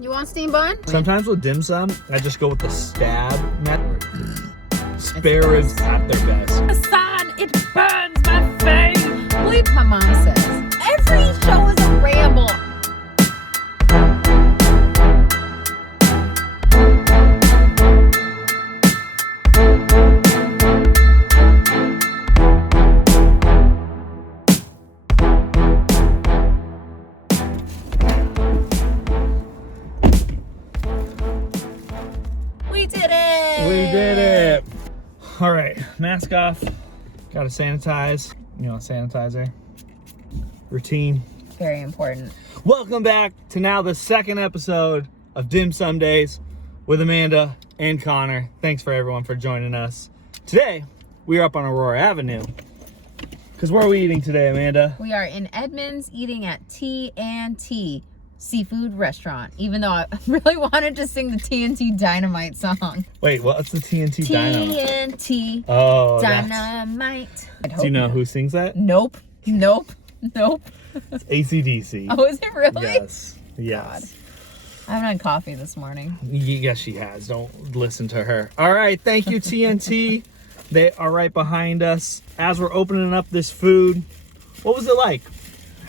You want steam bun? Sometimes with dim sum, I just go with the stab method. Spare ribs at their best. Son, it burns my face. Bleep, my mom says. Every show is a ramble. All right, mask off. Gotta sanitize. You know, sanitizer. Routine. Very important. Welcome back to now the second episode of Dim Sumdays with Amanda and Connor. Thanks for everyone for joining us. Today, we are up on Aurora Avenue. Because where are we eating today, Amanda? We are in Edmonds eating at T&T Seafood Restaurant, even though I really wanted to sing the TNT Dynamite song. Wait, what's the TNT Dynamite? TNT Dynamite. Do you know who sings that? Nope. Nope. It's AC/DC. Oh, is it really? Yes. God. I haven't had coffee this morning. Yes, she has. Don't listen to her. All right, thank you, TNT. They are right behind us. As we're opening up this food, what was it like?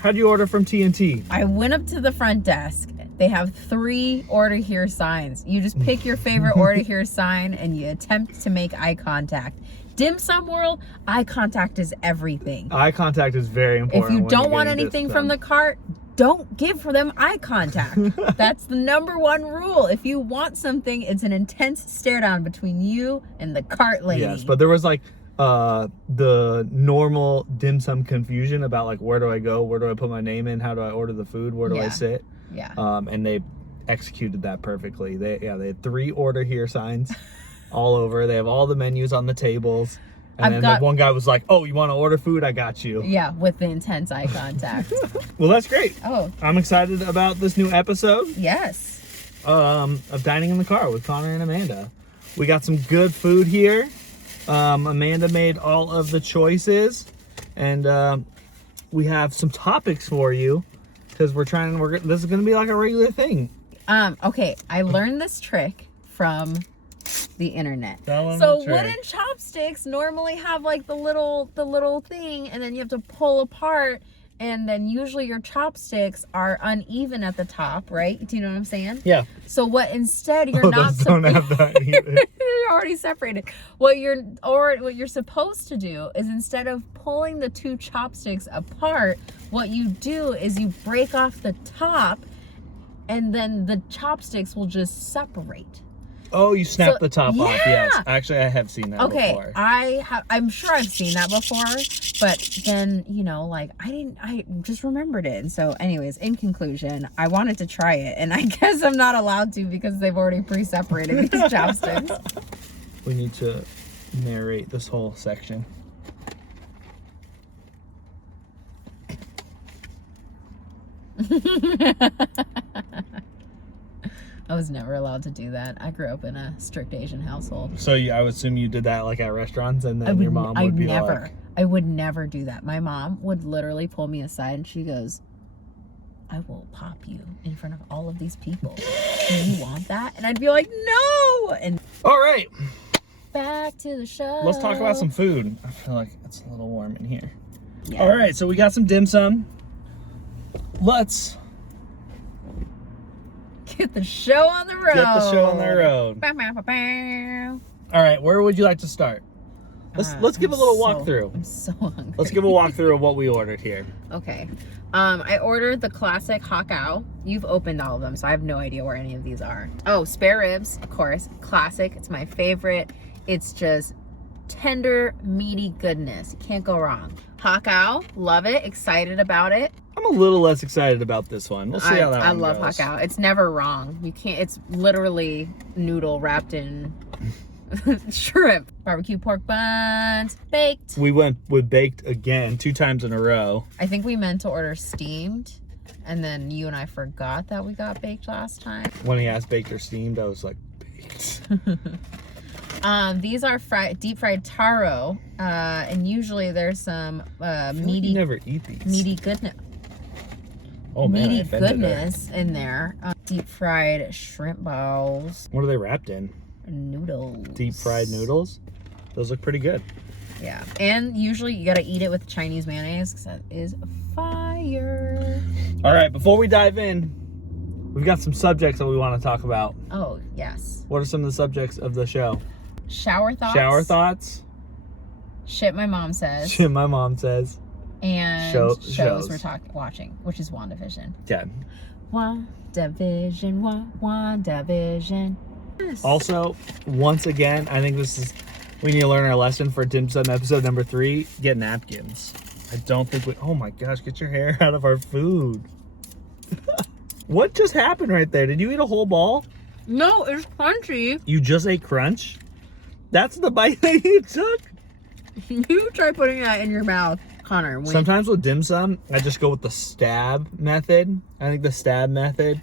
How'd you order from TNT? I went up to the front desk. They have 3 order here signs. You just pick your favorite order here sign and you attempt to make eye contact. Dim Sum World, eye contact is everything. Eye contact is very important. If you don't want anything from the cart, don't give for them eye contact. That's the #1 rule. If you want something, it's an intense stare down between you and the cart lady. Yes, but there was like the normal dim sum confusion about like, where do I go? Where do I put my name in? How do I order the food? Where do I sit? Yeah. And they executed that perfectly. They had 3 order here signs all over. They have all the menus on the tables. And then one guy was like, oh, you want to order food? I got you. Yeah, with the intense eye contact. Well, that's great. Oh. I'm excited about this new episode. Yes. Of Dining in the Car with Connor and Amanda. We got some good food here. Amanda made all of the choices, and we have some topics for you because this is gonna be like a regular thing. Okay, I learned this trick from the internet. So wooden chopsticks normally have like the little thing, and then you have to pull apart, and then usually your chopsticks are uneven at the top, right? Do you know what I'm saying? Yeah. So what instead you're not don't have that either. You're already separated. What you're supposed to do is, instead of pulling the 2 chopsticks apart, what you do is you break off the top, and then the chopsticks will just separate. Oh, you snap the top off. Yes, actually, I have seen that before. I'm sure I've seen that before, but then, like, I just remembered it. And so anyways, in conclusion, I wanted to try it, and I guess I'm not allowed to because they've already pre-separated these chopsticks. We need to narrate this whole section. I was never allowed to do that. I grew up in a strict Asian household. So I would assume you did that like at restaurants, and then your mom would be like... I would never do that. My mom would literally pull me aside and she goes, I will pop you in front of all of these people. Do you want that? And I'd be like, no! And all right. Back to the show. Let's talk about some food. I feel like it's a little warm in here. Yeah. All right, so we got some dim sum. Let's get the show on the road. Bow, bow, bow, bow. All right, where would you like to start? Let's give a little walkthrough. I'm so hungry. Let's give a walkthrough of what we ordered here. Okay. I ordered the classic Hakao. You've opened all of them, so I have no idea where any of these are. Oh, spare ribs, of course. Classic. It's my favorite. It's just tender, meaty goodness. You can't go wrong. Hakao, love it. Excited about it. I'm a little less excited about this one. We'll see how that one goes. I love Hakao. It's never wrong. You can't. It's literally noodle wrapped in shrimp. Barbecue pork buns, baked. We went with baked again 2 times in a row. I think we meant to order steamed, and then you and I forgot that we got baked last time. When he asked baked or steamed, I was like, baked. These are deep fried taro, and usually there's some meaty. You never eat these. Meaty goodness. Oh man, meaty goodness in there. deep fried shrimp balls. What are they wrapped in? Noodles. Deep fried noodles? Those look pretty good. Yeah. And usually you gotta eat it with Chinese mayonnaise because that is fire. All right, before we dive in, we've got some subjects that we want to talk about. Oh, yes. What are some of the subjects of the show? Shower thoughts. Shower thoughts. Shit my mom says. Shit my mom says. And shows we're watching, which is WandaVision. Yeah. WandaVision. Yes. Also, once again, I think we need to learn our lesson for Dim Sum episode number 3. Get napkins. I don't think oh my gosh, get your hair out of our food. What just happened right there? Did you eat a whole ball? No, it's crunchy. You just ate crunch? That's the bite that you took? You try putting that in your mouth, Connor. Sometimes with dim sum, I just go with the stab method. I think the stab method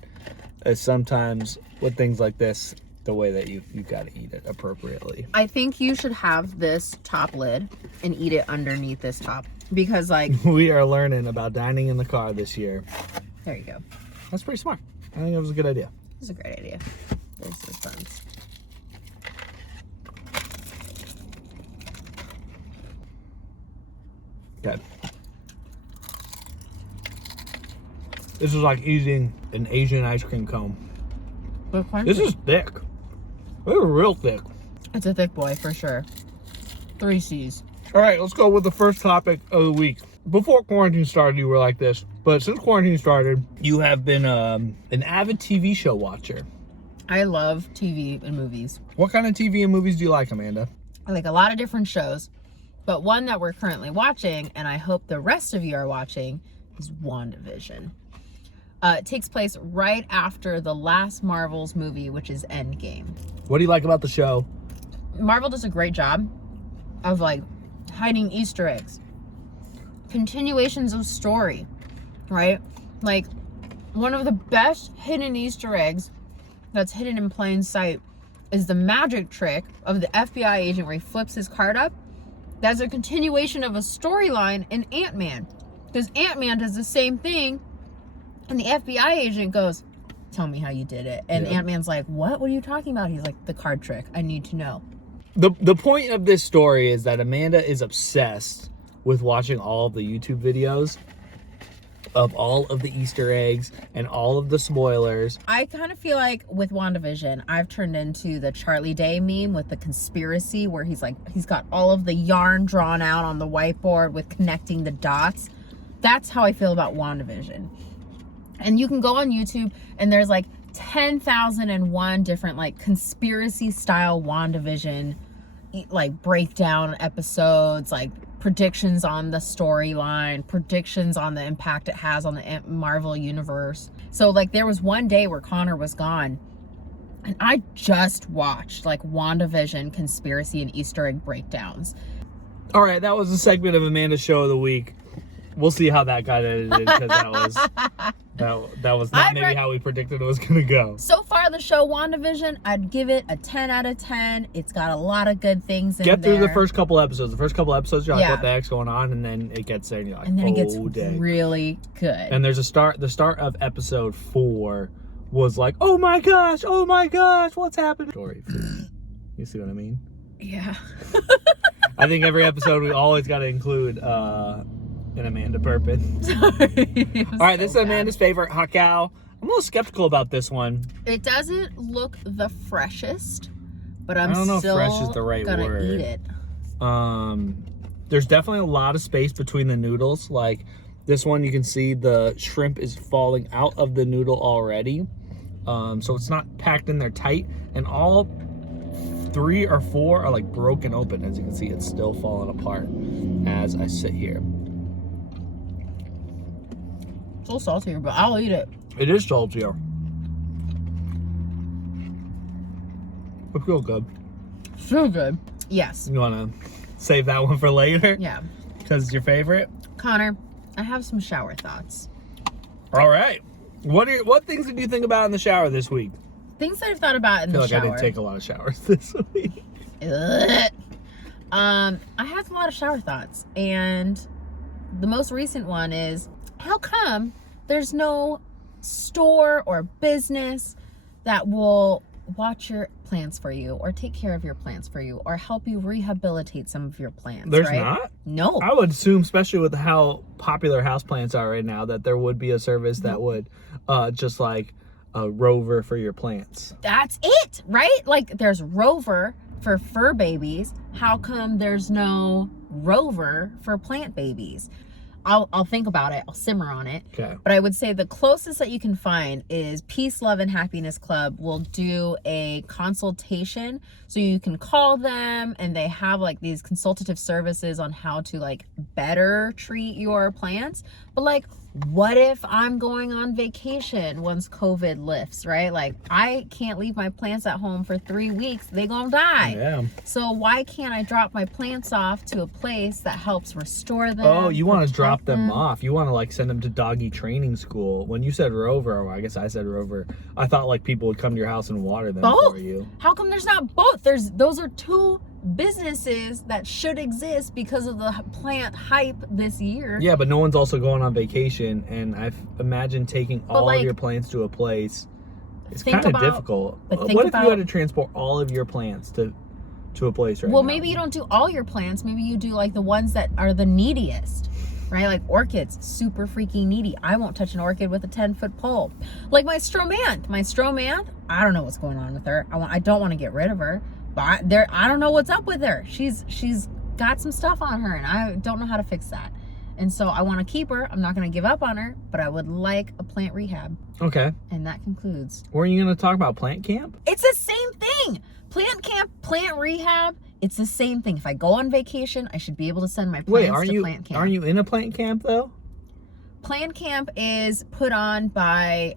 is sometimes with things like this, the way that you got to eat it appropriately. I think you should have this top lid and eat it underneath this top. Because, like... We are learning about dining in the car this year. There you go. That's pretty smart. I think that was a good idea. This is a great idea. There's those buns. Okay. This is like eating an Asian ice cream cone. This is thick. This is real thick. It's a thick boy for sure. 3 C's. All right, let's go with the first topic of the week. Before quarantine started, you were like this. But since quarantine started, you have been an avid TV show watcher. I love TV and movies. What kind of TV and movies do you like, Amanda? I like a lot of different shows. But one that we're currently watching, and I hope the rest of you are watching, is WandaVision. It takes place right after the last Marvel's movie, which is Endgame. What do you like about the show? Marvel does a great job of like hiding Easter eggs, continuations of story, right? Like one of the best hidden Easter eggs that's hidden in plain sight is the magic trick of the FBI agent where he flips his card up. That's a continuation of a storyline in Ant-Man, because Ant-Man does the same thing, and the FBI agent goes, "Tell me how you did it." And Yeah. Ant-Man's like, what are you talking about? He's like, "The card trick. I need to know." The point of this story is that Amanda is obsessed with watching all of the YouTube videos of all of the Easter eggs and all of the spoilers. I kind of feel like with WandaVision, I've turned into the Charlie Day meme with the conspiracy where he's got all of the yarn drawn out on the whiteboard with connecting the dots. That's how I feel about WandaVision. And you can go on YouTube and there's like 10,001 different like conspiracy style WandaVision like breakdown episodes, like predictions on the storyline, predictions on the impact it has on the Marvel universe. So like there was one day where Connor was gone and I just watched like WandaVision conspiracy and Easter egg breakdowns. All right, that was a segment of Amanda's show of the week. We'll see how that got edited, because that was not maybe how we predicted it was going to go. So far, the show WandaVision, I'd give it a 10 out of 10. It's got a lot of good things in there. Get through the first couple episodes. The first couple episodes, you're like, what the heck's going on? And then it gets there, and you're like, and then it gets dang. really good. And there's the start of episode 4 was like, oh my gosh, what's happening? Story. You see what I mean? Yeah. I think every episode we always got to include an Amanda Burpin. Sorry. All right, this is Amanda's favorite, Hakao. I'm a little skeptical about this one. It doesn't look the freshest, but I'm I don't know still if fresh is the right gonna word. eat it. There's definitely a lot of space between the noodles. Like this one, you can see the shrimp is falling out of the noodle already. So it's not packed in there tight, and all 3 or 4 are like broken open. As you can see, it's still falling apart as I sit here. It's a little saltier, but I'll eat it. It is saltier. It feels good. So good. Yes. You want to save that one for later? Yeah. Because it's your favorite? Connor, I have some shower thoughts. All right. What things did you think about in the shower this week? Things that I've thought about in the shower. I didn't take a lot of showers this week. Ugh. I have a lot of shower thoughts, and the most recent one is, how come there's no store or business that will watch your plants for you or take care of your plants for you or help you rehabilitate some of your plants. There's right? not? No. I would assume, especially with how popular houseplants are right now, that there would be a service that would just like a rover for your plants. That's it, right? Like there's rover for fur babies. How come there's no rover for plant babies? I'll think about it. I'll simmer on it. Okay. But I would say the closest that you can find is Peace, Love, and Happiness Club will do a consultation. So you can call them and they have like these consultative services on how to like better treat your plants. But like, what if I'm going on vacation once COVID lifts, right? Like I can't leave my plants at home for 3 weeks. They gonna die. Yeah. So why can't I drop my plants off to a place that helps restore them? Oh, you want to drop them them off. You want to like send them to doggy training school. When you said rover, or I guess I said rover, I thought like people would come to your house and water them Both? for you. How come there's not both? Those are two businesses that should exist because of the plant hype this year. Yeah, but no one's also going on vacation, and I imagine taking all like, of your plants to a place. It's think kind of about- difficult. but think What if you about- had to transport all of your plants to a place right Well, now? maybe you don't do all your plants. Maybe you do like the ones that are the neediest, right? Like orchids, super freaking needy. I won't touch an orchid with a 10-foot pole. Like my stromanth. My stromanth, I don't know what's going on with her. I don't want to get rid of her, but I don't know what's up with her. She's got some stuff on her, and I don't know how to fix that. And so I want to keep her. I'm not going to give up on her, but I would like a plant rehab. Okay. And that concludes. Were you going to talk about plant camp? It's the same thing. Plant camp, plant rehab, it's the same thing. If I go on vacation, I should be able to send my plants to plant camp. Aren't you in a plant camp though? Plant camp is put on by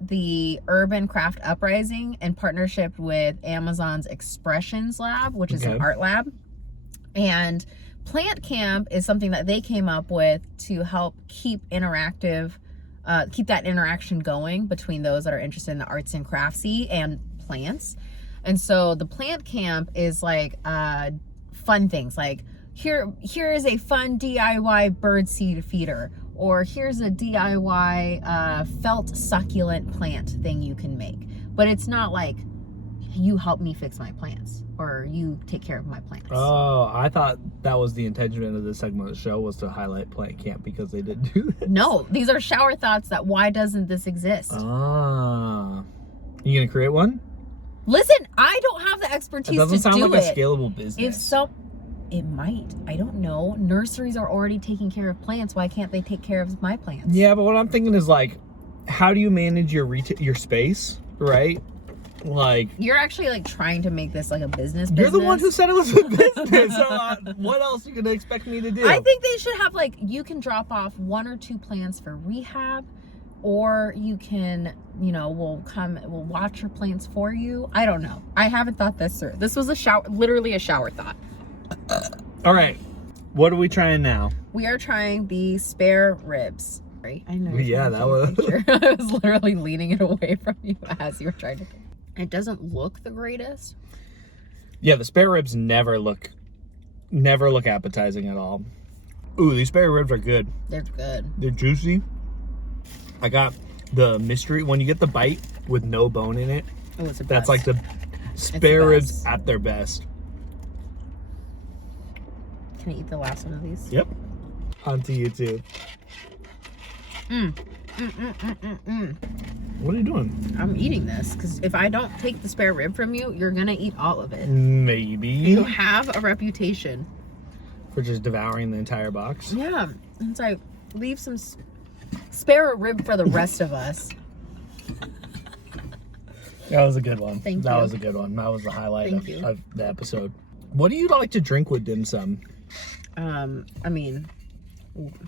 the Urban Craft Uprising in partnership with Amazon's Expressions Lab, which is an Okay. art lab. And plant camp is something that they came up with to help keep keep that interaction going between those that are interested in the arts and craftsy and plants. And so the plant camp is like fun things like here is a fun DIY bird seed feeder, or here's a DIY felt succulent plant thing you can make. But it's not like you help me fix my plants or you take care of my plants. Oh, I thought that was the intention of this segment of the show, was to highlight plant camp because they did do this. No, these are shower thoughts that why doesn't this exist? Ah. You gonna create one? Listen, I don't have the It expertise doesn't to sound do like it. a scalable business. If so, it might. I don't know. Nurseries are already taking care of plants. Why can't they take care of my plants? Yeah, but what I'm thinking is like, how do you manage your space, right? Like, You're actually like trying to make this like a business. you're the one who said it was a business. So what else are you gonna expect me to do? I think they should have like, you can drop off 1 or 2 plants for rehab, or you can, we'll watch your plants for you. I don't know. I haven't thought this through. This was literally a shower thought. All right, what are we trying now? We are trying the spare ribs. Right? I know. Yeah, that was. I was literally leaning it away from you as you were trying to. It doesn't look the greatest. Yeah, the spare ribs never look appetizing at all. Ooh, these spare ribs are good. They're good. They're juicy. I got the mystery, when you get the bite with no bone in it, Oh, it's the that's best. like the spare best. ribs at their best. Can I eat the last one of these? Yep. On to you too. What are you doing? I'm eating this because if I don't take the spare rib from you, you're gonna eat all of it. Maybe. You have a reputation. For just devouring the entire box. Yeah, it's like leave some spare a rib for the rest of us. That was a good one. Thank That you. was a good one. That was the highlight Thank you. of the episode. What do you like to drink with dim sum? I mean,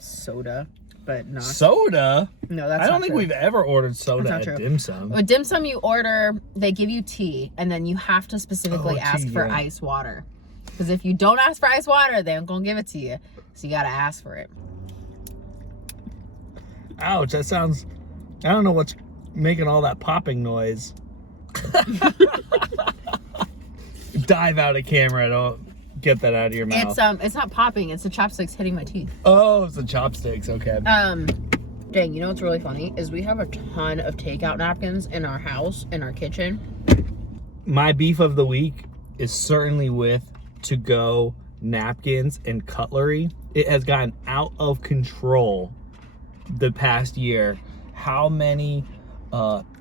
soda, but not. Soda? No, that's I don't not think true. we've ever ordered soda That's not at true. dim sum. With dim sum, you order, they give you tea, and then you have to specifically ask tea, for yeah. ice water. Because if you don't ask for ice water, they ain't gonna give it to you. So you gotta ask for it. Ouch, that sounds... I don't know what's making all that popping noise. Dive out of camera, don't get that out of your mouth. It's not popping. It's the chopsticks hitting my teeth. Oh, it's the chopsticks, okay. Dang, you know what's really funny is we have a ton of takeout napkins in our house, in our kitchen. My beef of the week is certainly with to-go napkins and cutlery. It has gotten out of control the past year. How many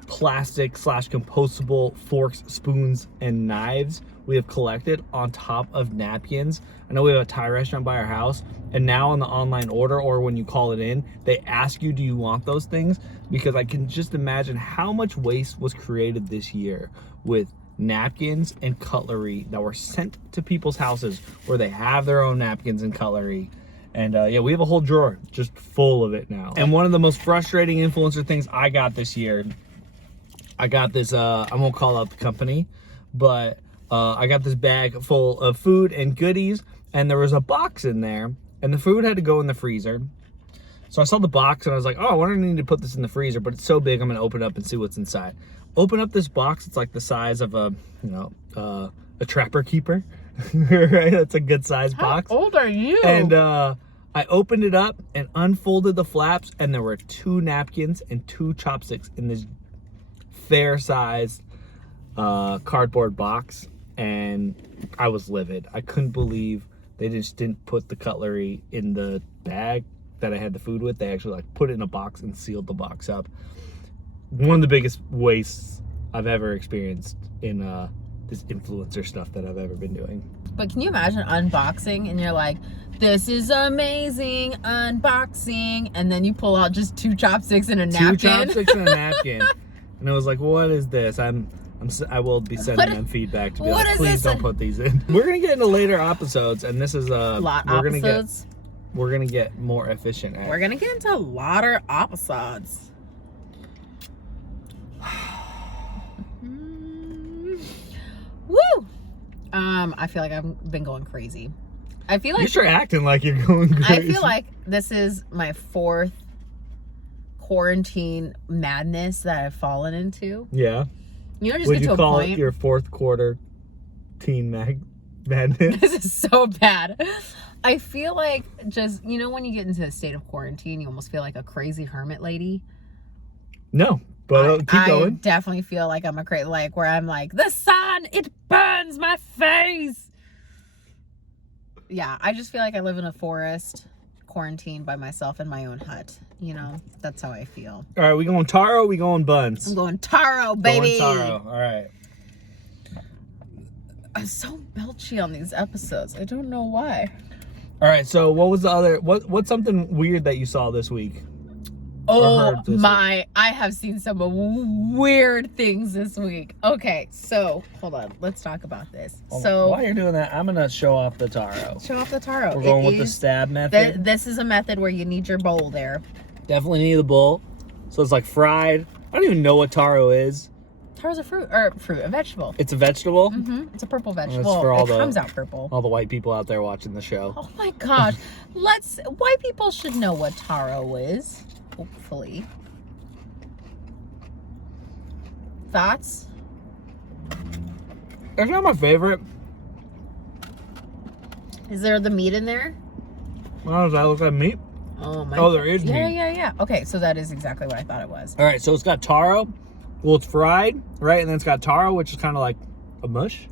plastic / compostable forks, spoons, and knives we have collected on top of napkins. I know we have a Thai restaurant by our house, and now on the online order or when you call it in, they ask you, do you want those things? Because I can just imagine how much waste was created this year with napkins and cutlery that were sent to people's houses where they have their own napkins and cutlery. And yeah, we have a whole drawer just full of it now. And one of the most frustrating influencer things I got this year, I got this, I won't call out the company, but I got this bag full of food and goodies, and there was a box in there, and the food had to go in the freezer. So I saw the box and I was like, oh, I wonder if I need to put this in the freezer, but it's so big, I'm gonna open it up and see what's inside. Open up this box, it's like the size of a, you know, a trapper keeper, right? That's a good size box. How old are you? And I opened it up and unfolded the flaps, and there were 2 napkins and 2 chopsticks in this fair-sized cardboard box, and I was livid. I couldn't believe they just didn't put the cutlery in the bag that I had the food with. They actually like put it in a box and sealed the box up. One of the biggest wastes I've ever experienced in this influencer stuff that I've ever been doing. But can you imagine unboxing and you're like, this is amazing, unboxing, and then you pull out just 2 chopsticks and a napkin? 2 chopsticks and a napkin. And I was like, what is this? I will be sending them feedback to be like, please don't put these in. We're gonna get into later episodes, and this is we're gonna get more efficient at. We're gonna get into latter episodes. Woo! I feel like I've been going crazy. I feel like you're acting like you're going crazy. I feel like this is my 4th quarantine madness that I've fallen into. Yeah. You know, just would get to you a call point. It your 4th quarter teen madness? This is so bad. I feel like just, you know, when you get into a state of quarantine, you almost feel like a crazy hermit lady. No, but keep going. I definitely feel like I'm a crazy, like where I'm like, the sun, it burns my face. Yeah, I just feel like I live in a forest, quarantined by myself in my own hut. You know, that's how I feel. All right, we going taro, we going buns? I'm going taro, baby. Going taro, all right. I'm so belchy on these episodes. I don't know why. All right, so what was the other, what's something weird that you saw this week? Oh my, I have seen some weird things this week. Okay, so hold on, let's talk about this. So while you're doing that, I'm gonna show off the taro. Show off the taro. We're going with the stab method. This is a method where you need your bowl there. Definitely need the bowl. So it's like fried. I don't even know what taro is. Taro's a vegetable. It's a vegetable? Mm-hmm. It's a purple vegetable. Well, for all it comes out purple. All the white people out there watching the show. Oh my gosh. White people should know what taro is. Hopefully. Thoughts? It's not my favorite. Is there the meat in there? Oh, does that look like meat? Oh my. Oh, there is meat. Yeah. Okay, so that is exactly what I thought it was. All right, so it's got taro. Well, it's fried, right? And then it's got taro, which is kind of like a mush.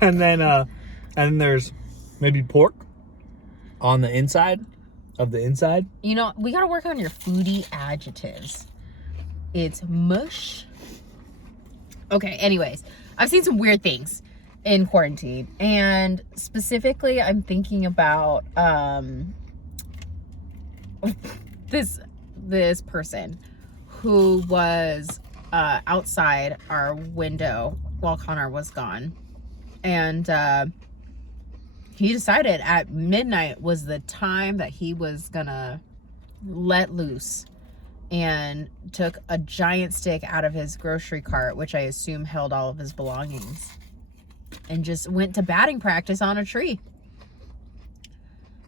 And then there's maybe pork on the inside of the inside. You know, we got to work on your foodie adjectives. It's mush. Okay, anyways, I've seen some weird things in quarantine, and specifically I'm thinking about this person who was outside our window while Connor was gone, and he decided at midnight was the time that he was gonna let loose, and took a giant stick out of his grocery cart, which I assume held all of his belongings, and just went to batting practice on a tree.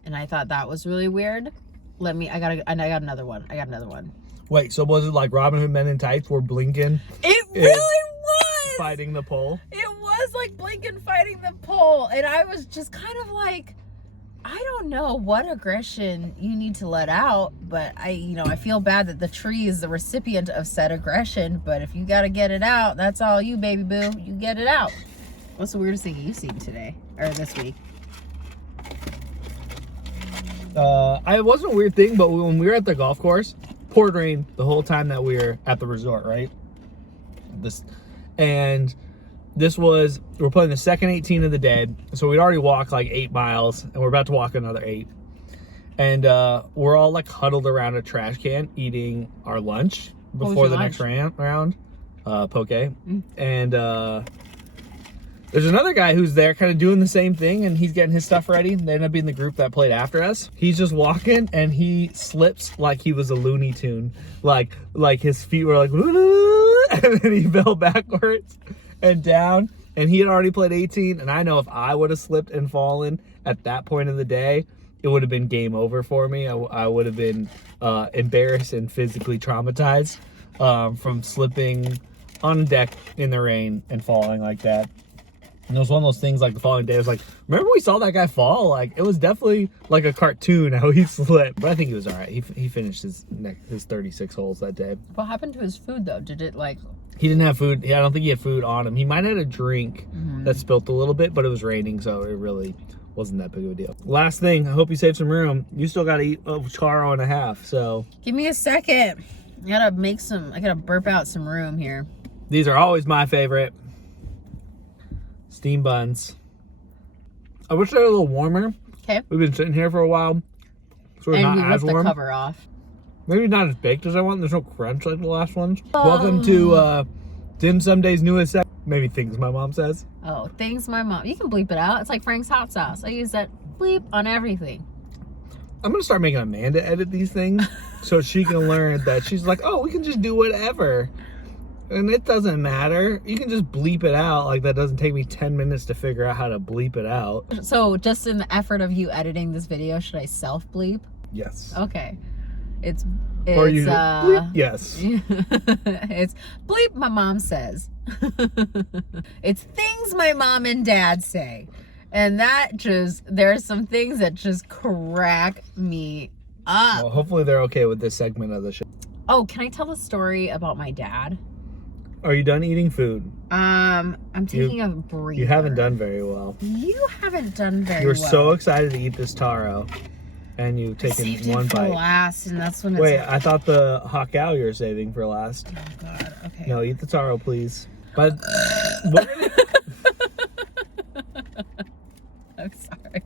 And I thought that was really weird. I got another one. Wait, so was it like Robin Hood Men in Tights were Blinken? It really was! Fighting the pole? It was like Blinken fighting the pole. And I was just kind of like, I don't know what aggression you need to let out, but I feel bad that the tree is the recipient of said aggression, but if you got to get it out, that's all you, baby boo. You get it out. What's the weirdest thing you've seen today or this week? It wasn't a weird thing, but when we were at the golf course, poured rain the whole time that we were at the resort, right? We're playing the second 18 of the day, so we'd already walked like 8 miles, and we're about to walk another 8. And we're all like huddled around a trash can eating our lunch before the next round, poke. And there's another guy who's there kind of doing the same thing, and he's getting his stuff ready. They ended up being the group that played after us. He's just walking, and he slips like he was a Looney Tune. Like his feet were like, and then he fell backwards and down. And he had already played 18, and I know if I would have slipped and fallen at that point of the day, it would have been game over for me. I would have been embarrassed and physically traumatized from slipping on a deck in the rain and falling like that. And it was one of those things like the following day, I was like, remember we saw that guy fall? Like, it was definitely like a cartoon how he slipped. But I think he was all right. He finished his 36 holes that day. What happened to his food, though? Did it, like... He didn't have food. I don't think he had food on him. He might have had a drink that spilt a little bit, but it was raining, so it really wasn't that big of a deal. Last thing, I hope you save some room. You still got to eat a charo and a half, so... Give me a second. I gotta burp out some room here. These are always my favorite. Steam buns. I wish they were a little warmer. Okay. We've been sitting here for a while, so we're not as warm. And we ripped the cover off. Maybe not as baked as I want. There's no crunch like the last ones. Welcome to Dim Sumdays' newest segment. Maybe things my mom says. Oh, things my mom. You can bleep it out. It's like Frank's hot sauce. I use that bleep on everything. I'm going to start making Amanda edit these things so she can learn that she's like, oh, we can just do whatever. And it doesn't matter. You can just bleep it out. Like, that doesn't take me 10 minutes to figure out how to bleep it out. So just in the effort of you editing this video, should I self-bleep? Yes. Okay. It's or you bleep, yes. It's bleep my mom says. It's things my mom and dad say. And there's some things that just crack me up. Well, hopefully they're okay with this segment of the show. Oh, can I tell the story about my dad? Are you done eating food? I'm taking a breather. You haven't done very well. You haven't done very well. You were so excited to eat this taro, and you've taken one bite. Last, and that's when it's... Wait, I thought the hot cow you were saving for last. Oh God. Okay. No, eat the taro, please. But we're gonna... I'm sorry.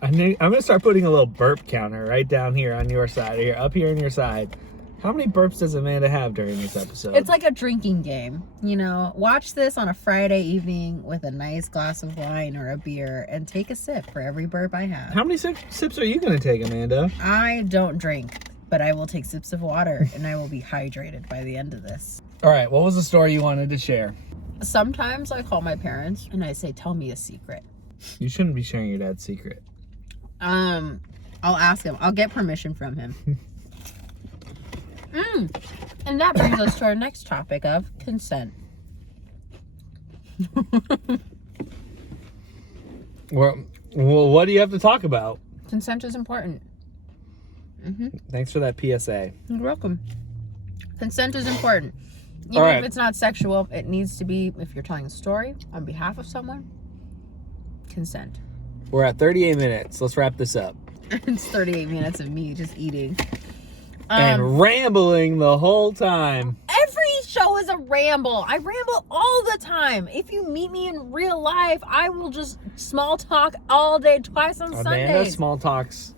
I'm gonna start putting a little burp counter right down here on your side, here, up here on your side. How many burps does Amanda have during this episode? It's like a drinking game, you know. Watch this on a Friday evening with a nice glass of wine or a beer and take a sip for every burp I have. How many sips are you gonna take, Amanda? I don't drink, but I will take sips of water and I will be hydrated by the end of this. All right, what was the story you wanted to share? Sometimes I call my parents and I say, tell me a secret. You shouldn't be sharing your dad's secret. I'll ask him. I'll get permission from him. And that brings us to our next topic of consent. Well, what do you have to talk about? Consent is important. Thanks for that PSA. You're welcome. Consent is important. Even if it's not sexual, it needs to be, if you're telling a story on behalf of someone, consent. We're at 38 minutes. Let's wrap this up. It's 38 minutes of me just eating. And rambling the whole time. Every show is a ramble. I ramble all the time. If you meet me in real life, I will just small talk all day, twice on Sundays. Amanda small talks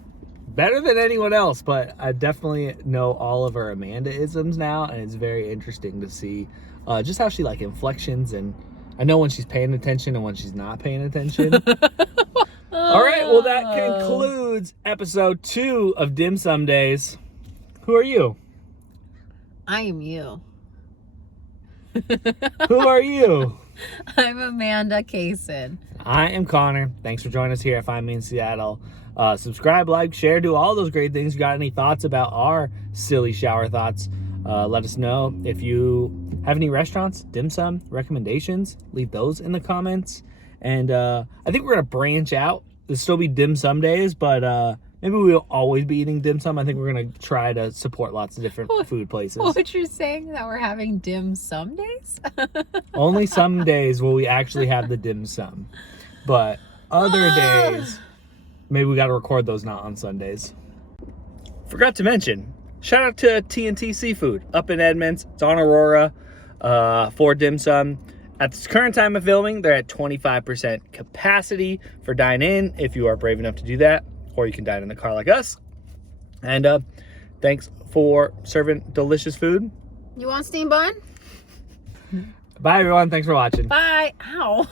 better than anyone else, but I definitely know all of her Amanda-isms now, and it's very interesting to see just how she like inflections, and I know when she's paying attention and when she's not paying attention. All right, well, that concludes episode 2 of Dim Sumdays. Who are you? I am you. Who are you? I'm Amanda Cayson. I am Connor. Thanks for joining us here at Find Me in Seattle. Subscribe, like, share, do all those great things. If you got any thoughts about our silly shower thoughts, let us know. If you have any restaurants, dim sum recommendations, leave those in the comments. And I think we're going to branch out still be dim sum days, but maybe we'll always be eating dim sum. I think we're going to try to support lots of different food places. What you're saying, that we're having dim sum days? Only some days will we actually have the dim sum. But other days, maybe we got to record those not on Sundays. Forgot to mention, shout out to TNT Seafood up in Edmonds. It's on Aurora for dim sum. At this current time of filming, they're at 25% capacity for dine-in if you are brave enough to do that, or you can dine in the car like us. And thanks for serving delicious food. You want steam bun? Bye, everyone. Thanks for watching. Bye. Ow.